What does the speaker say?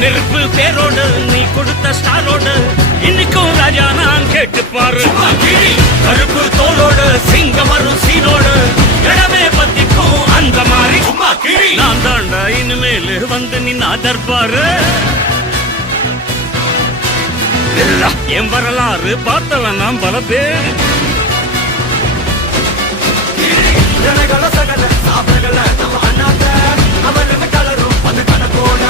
நெருப்பு பேரோடு நீ கொடுத்த ஸ்டாரோடு இன்னைக்கும் ராஜா நான் கேட்டு பாரு. கருப்பு தோளோடு சிங்கம் வரும் சீனோடு இடமே பத்திக்கும் அந்த மாதிரி நான் தாண்டா இனிமேல் வந்து நின்னா தர்பாரு. என் வரலாறு பார்த்தவன் நாம் பல பேர். சகல சாப்பிடல நம்ம அண்ணாத்த அவருக்கு கலரும் அது கணக்கோட